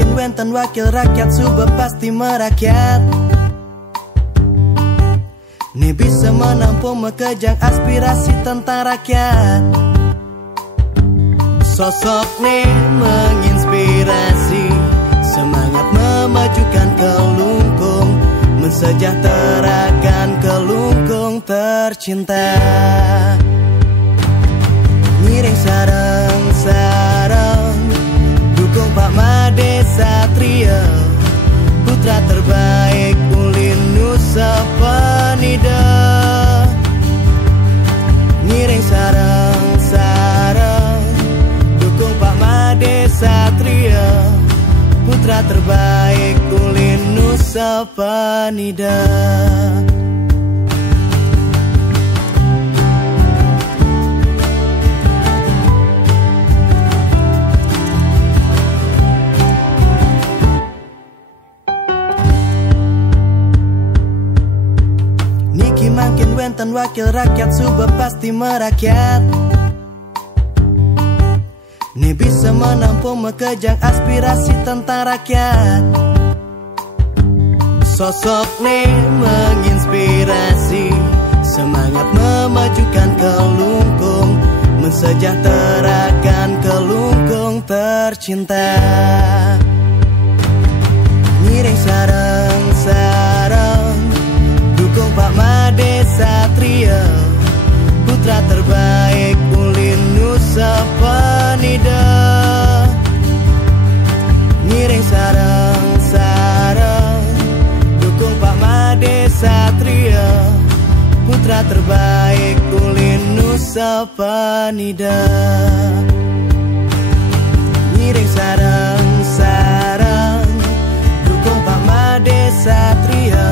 makin wenten wakil rakyat subah pasti merakyat. Nih bisa menampung mekejang aspirasi tentang rakyat. Sosok nih menginspirasi, semangat memajukan kelungkung, mensejahterakan kelungkung tercinta. Ngiring sareng-sareng, dukung Pak Made Satrio, putra terbaik Ulin Nusa Penida. Ngiring sareng-sareng, dukung Pak Made Satrio, putra terbaik Ulin Nusa Penida. Niki makin wenten wakil rakyat subah pasti merakyat. Nih bisa menampung mekejang aspirasi tentang rakyat. Sosok nih menginspirasi, semangat memajukan kelungkung, mensejahterakan kelungkung tercinta. Ngiring sareng-sareng, dukung Pak Made Satrio, putra terbaik Ulin Nusa Penida. Ngiring sareng-sareng, dukung Pak Made Satrio, putra terbaik Ulin Nusa Penida. Ngiring sareng-sareng, dukung Pak Made Satrio,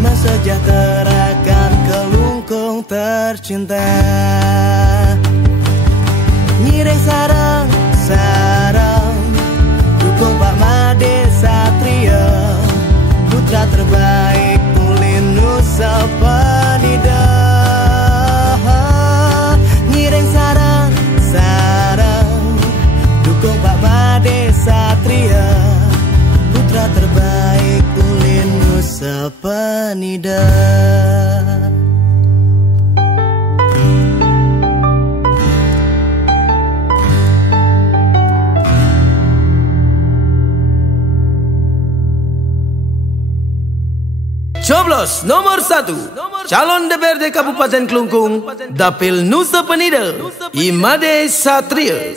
mensejahterakan kelungkung tercinta. Ngiring sareng-sareng, dukung Pak Made Satrio, putra terbaik Ulin Nusa Penida. Ngiring sareng-sareng, dukung Pak Made Satrio, putra terbaik Ulin Nusa Penida. Coblos nomor 1, calon DPRD Kabupaten Kelungkung, Dapil Nusa Penida, I Made Satrio.